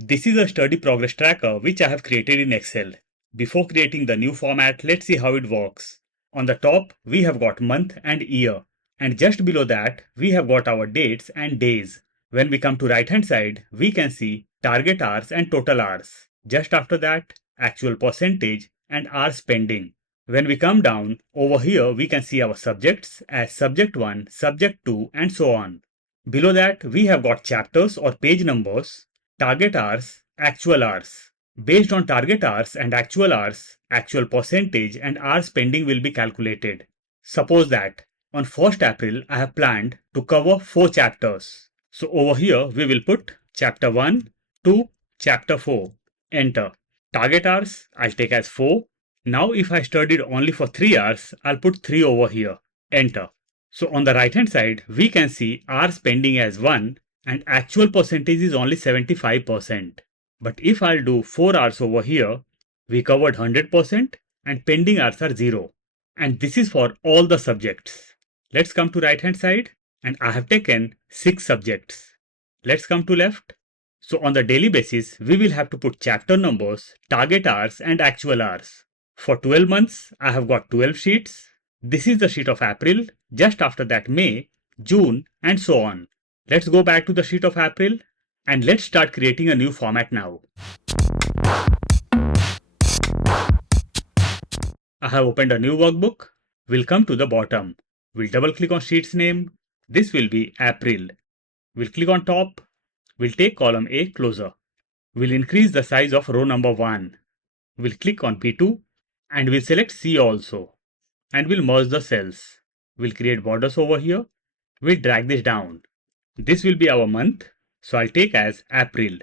This is a study progress tracker which I have created in Excel. Before creating the new format, let's see how it works. On the top, we have got month and year. And just below that, we have got our dates and days. When we come to right hand side, we can see target hours and total hours. Just after that, actual percentage and hours pending. When we come down, over here we can see our subjects as subject 1, subject 2 and so on. Below that, we have got chapters or page numbers, target hours, actual hours. Based on target hours and actual hours, actual percentage and hours pending will be calculated. Suppose that on 1st April I have planned to cover 4 chapters. So over here we will put chapter 1 to chapter 4. Enter. Target hours I'll take as 4. Now if I studied only for 3 hours, I'll put 3 over here. Enter. So on the right hand side, we can see hours pending as 1 and actual percentage is only 75%. But if I'll do 4 hours over here, we covered 100% and pending hours are 0. And this is for all the subjects. Let's come to right hand side and I have taken 6 subjects. Let's come to left. So on the daily basis, we will have to put chapter numbers, target hours and actual hours. For 12 months, I have got 12 sheets. This is the sheet of April, just after that May, June and so on. Let's go back to the sheet of April and let's start creating a new format now. I have opened a new workbook. We'll come to the bottom. We'll double click on sheet's name. This will be April. We'll click on top. We'll take column A closer. We'll increase the size of row number 1. We'll click on P2 and we'll select C also. And we'll merge the cells. We'll create borders over here. We'll drag this down. This will be our month. So I'll take as April.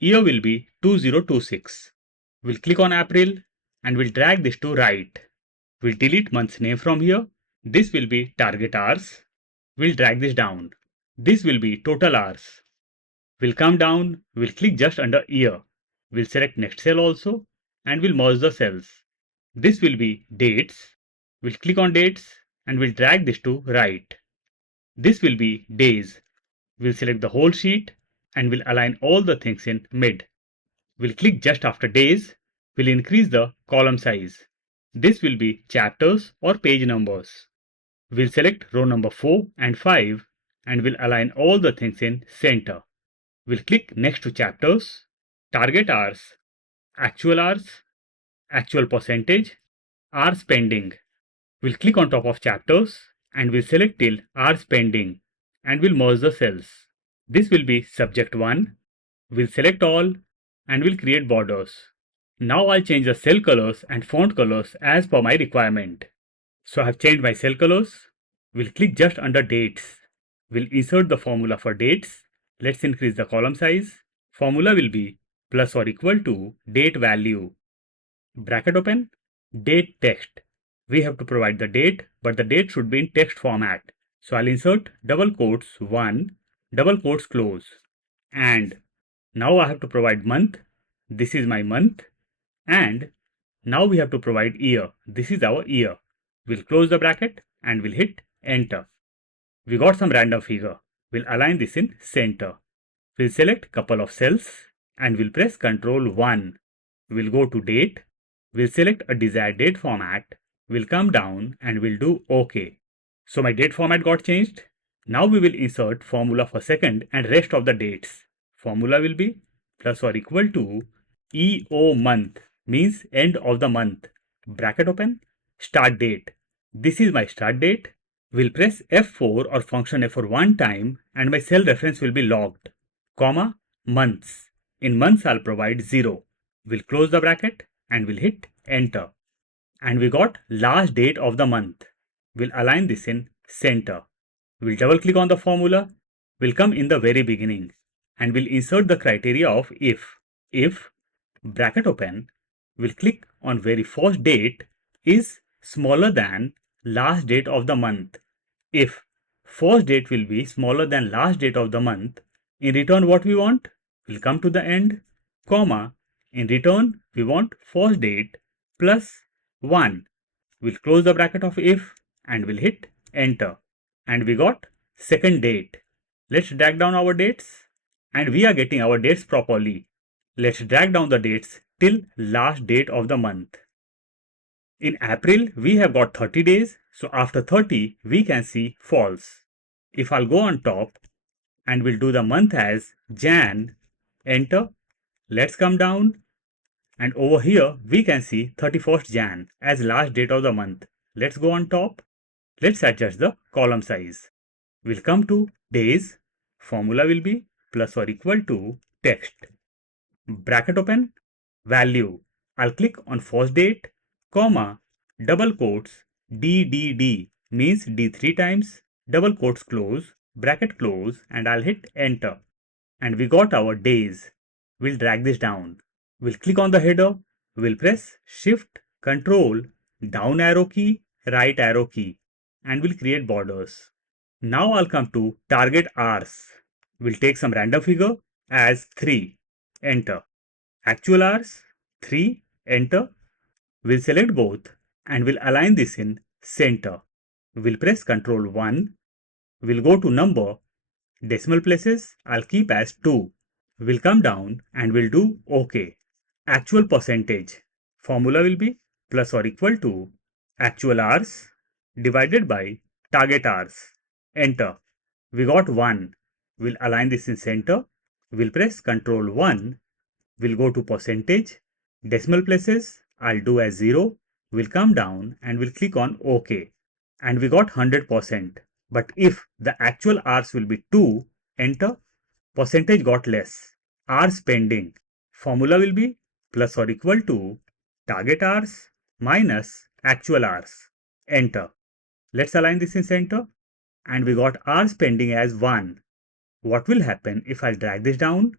Year will be 2026. We'll click on April and we'll drag this to right. We'll delete month's name from here. This will be target hours. We'll drag this down. This will be total hours. We'll come down. We'll click just under year. We'll select next cell also and we'll merge the cells. This will be dates. We'll click on dates and we'll drag this to right. This will be days. We'll select the whole sheet and we'll align all the things in mid. We'll click just after days. We'll increase the column size. This will be chapters or page numbers. We'll select row number 4 and 5 and we'll align all the things in center. We'll click next to chapters, target hours, actual percentage, hours pending. We'll click on top of chapters and we'll select till hours pending and we'll merge the cells. This will be subject 1. We'll select all and we'll create borders. Now I'll change the cell colors and font colors as per my requirement. So I have changed my cell colors. We'll click just under dates. We'll insert the formula for dates. Let's increase the column size. Formula will be plus or equal to date value. Bracket open, date text. We have to provide the date, but the date should be in text format. So I'll insert double quotes 1, double quotes close. And now I have to provide month. This is my month. And now we have to provide year. This is our year. We'll close the bracket and we'll hit enter. We got some random figure. We'll align this in center. We'll select couple of cells and we'll press Ctrl 1. We'll go to date. We'll select a desired date format. We'll come down and we'll do OK. So my date format got changed. Now we will insert formula for second and rest of the dates. Formula will be plus or equal to EO month, means end of the month. Bracket open, start date. This is my start date. We'll press F4 or function F4 one time and my cell reference will be logged. Comma, months. In months I'll provide 0. We'll close the bracket and we'll hit enter. And we got last date of the month. We'll align this in center. We'll double click on the formula. We'll come in the very beginning and we'll insert the criteria of if. If, bracket open, we'll click on very first date is smaller than last date of the month. If first date will be smaller than last date of the month, in return what we want? We'll come to the end, comma, in return we want first date plus 1. We'll close the bracket of if and we'll hit enter. And we got second date. Let's drag down our dates and we are getting our dates properly. Let's drag down the dates till last date of the month. In April, we have got 30 days, so after 30, we can see false. If I'll go on top and we'll do the month as Jan, enter. Let's come down and over here we can see 31st Jan as last date of the month. Let's go on top. Let's adjust the column size. We'll come to days. Formula will be plus or equal to text. Bracket open, value. I'll click on first date, comma, double quotes, DDD means D 3 times, double quotes close, bracket close, and I'll hit enter. And we got our days. We'll drag this down. We'll click on the header. We'll press Shift, Control, down arrow key, right arrow key, and we'll create borders. Now I'll come to target hours. We'll take some random figure as 3. Enter. Actual hours 3. Enter. We'll select both and we'll align this in center. We'll press Ctrl 1. We'll go to number. Decimal places I'll keep as 2. We'll come down and we'll do OK. Actual percentage. Formula will be plus or equal to actual hours divided by target hours. Enter. We got 1. We'll align this in center. We'll press Ctrl 1. We'll go to percentage. Decimal places I'll do as 0. We'll come down and we'll click on OK. And we got 100%. But if the actual hours will be 2, enter. Percentage got less. Hours pending. Formula will be plus or equal to target hours minus actual hours. Enter. Let's align this in center. And we got hours pending as 1. What will happen if I drag this down?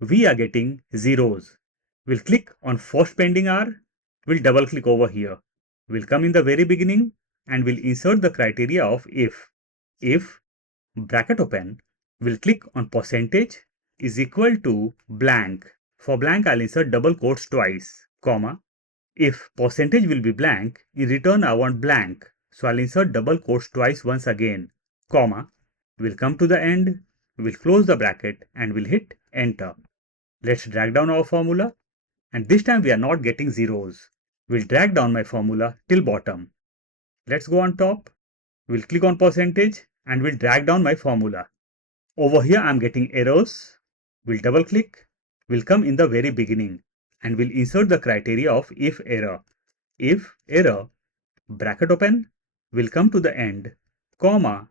We are getting zeros. We'll click on first pending hour. We'll double click over here. We'll come in the very beginning and we'll insert the criteria of if. If, bracket open, we'll click on percentage is equal to blank. For blank, I'll insert double quotes twice, comma. If percentage will be blank, in return I want blank. So I'll insert double quotes twice once again, comma. We'll come to the end. We'll close the bracket and we'll hit enter. Let's drag down our formula. And this time we are not getting zeros. We'll drag down my formula till bottom. Let's go on top. We'll click on percentage and we'll drag down my formula. Over here I'm getting errors. We'll double click. We'll come in the very beginning and we'll insert the criteria of if error. If error, bracket open, we'll come to the end, comma,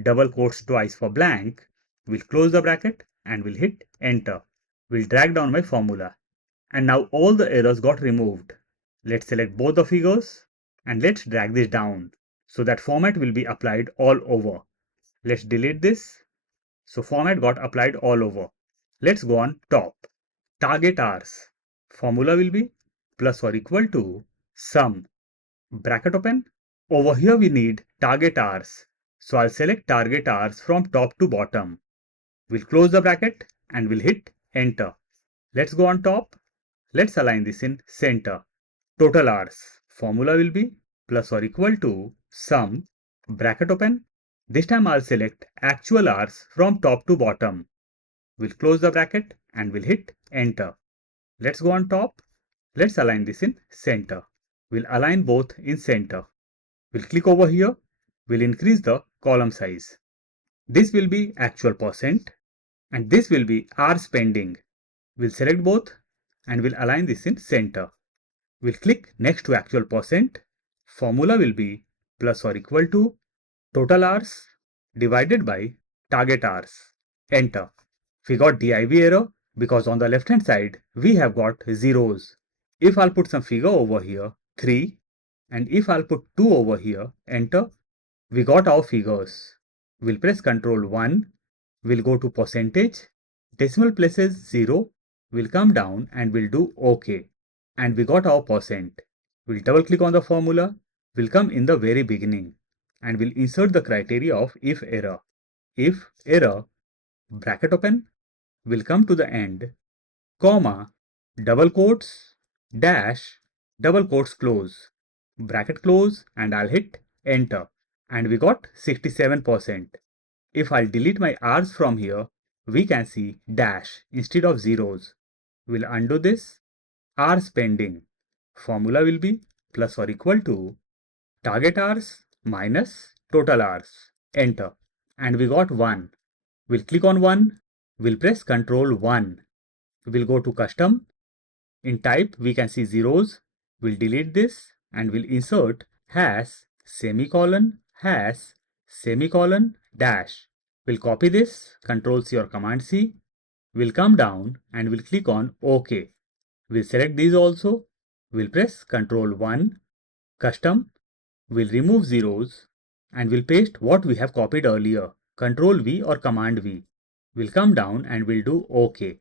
double quotes twice for blank. We'll close the bracket and we'll hit enter. We'll drag down my formula. And now all the errors got removed. Let's select both the figures and let's drag this down so that format will be applied all over. Let's delete this. So format got applied all over. Let's go on top. Target hours. Formula will be plus or equal to sum. Bracket open. Over here we need target hours. So I'll select target hours from top to bottom. We'll close the bracket and we'll hit enter. Let's go on top. Let's align this in center. Total hours. Formula will be plus or equal to sum. Bracket open. This time I'll select actual hours from top to bottom. We'll close the bracket and we'll hit enter. Let's go on top. Let's align this in center. We'll align both in center. We'll click over here. We'll increase the column size. This will be actual percent and this will be hours pending. We'll select both and we'll align this in center. We'll click next to actual percent. Formula will be plus or equal to total hours divided by target hours. Enter. We got div error because on the left hand side we have got zeros. If I'll put some figure over here, 3, and if I'll put 2 over here, enter, we got our figures. We'll press Ctrl 1, we'll go to percentage, decimal places 0, we'll come down and we'll do OK. And we got our percent. We'll double click on the formula, we'll come in the very beginning and we'll insert the criteria of if error. If error, bracket open, we'll come to the end, comma, double quotes, dash, double quotes close, bracket close, and I'll hit enter. And we got 67%. If I'll delete my hours from here, we can see dash instead of zeros. We'll undo this. Hours pending. Formula will be plus or equal to target hours minus total hours. Enter. And we got 1. We'll click on 1. We'll press Ctrl 1. We'll go to custom. In type, we can see zeros. We'll delete this and we'll insert hash semicolon hash semicolon dash. We'll copy this, Ctrl C or Command C. We'll come down and we'll click on OK. We'll select these also. We'll press Ctrl 1, custom. We'll remove zeros and we'll paste what we have copied earlier, Ctrl V or Command V. We'll come down and we'll do OK.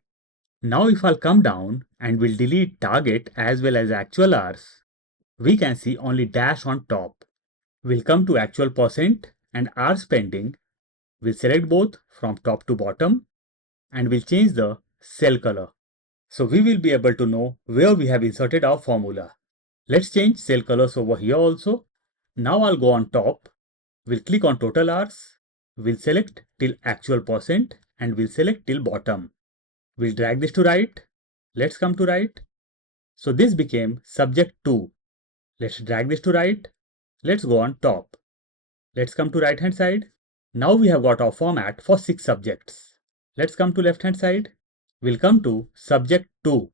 Now if I'll come down and we'll delete target as well as actual hours, we can see only dash on top. We'll come to actual percent and hours pending. We'll select both from top to bottom and we'll change the cell color. So we will be able to know where we have inserted our formula. Let's change cell colors over here also. Now I'll go on top. We'll click on total hours. We'll select till actual percent and we'll select till bottom. We'll drag this to right. Let's come to right. So this became subject 2. Let's drag this to right. Let's go on top. Let's come to right hand side. Now we have got our format for 6 subjects. Let's come to left hand side. We'll come to subject 2.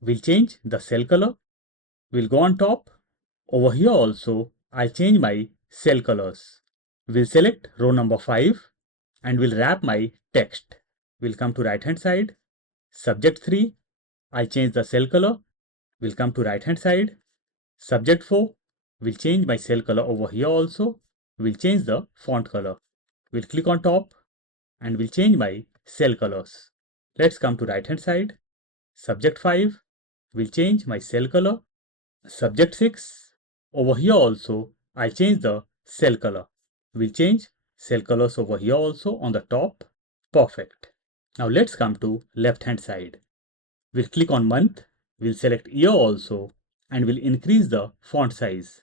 We'll change the cell color. We'll go on top. Over here also, I'll change my cell colors. We'll select row number 5 and we'll wrap my text. We'll come to right hand side. Subject 3, I'll change the cell color. We'll come to right hand side. Subject 4, we'll change my cell color over here also. We'll change the font color. We'll click on top and we'll change my cell colors. Let's come to right hand side. Subject 5, we'll change my cell color. Subject 6, over here also, I'll change the cell color. We'll change cell colors over here also on the top. Perfect. Now let's come to left hand side. We'll click on month, we'll select year also and we'll increase the font size.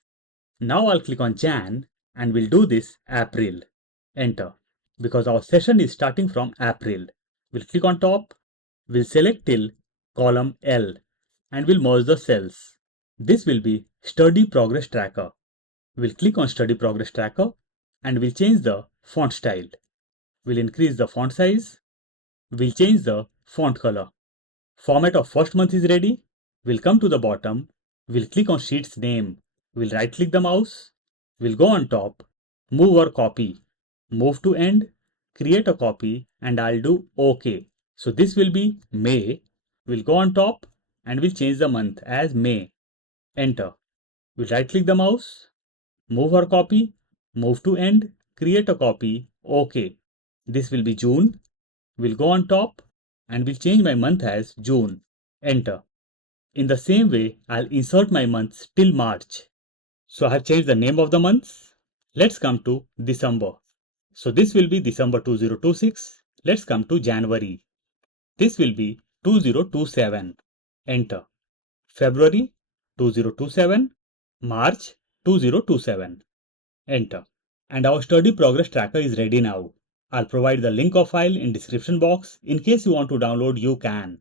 Now I'll click on Jan and we'll do this April. Enter. Because our session is starting from April. We'll click on top, we'll select till column L and we'll merge the cells. This will be Study Progress Tracker. We'll click on Study Progress Tracker and we'll change the font style. We'll increase the font size. We'll change the font color. Format of first month is ready. We'll come to the bottom. We'll click on sheet's name. We'll right click the mouse. We'll go on top, move or copy, move to end, create a copy and I'll do OK. So this will be May. We'll go on top and we'll change the month as May. Enter. We'll right click the mouse, move or copy, move to end, create a copy, OK. This will be June. We'll go on top and we'll change my month as June. Enter. In the same way, I'll insert my months till March. So I have changed the name of the months. Let's come to December. So this will be December 2026. Let's come to January. This will be 2027. Enter. February 2027. March 2027. Enter. And our study progress tracker is ready now. I'll provide the link of file in description box. In case you want to download, you can.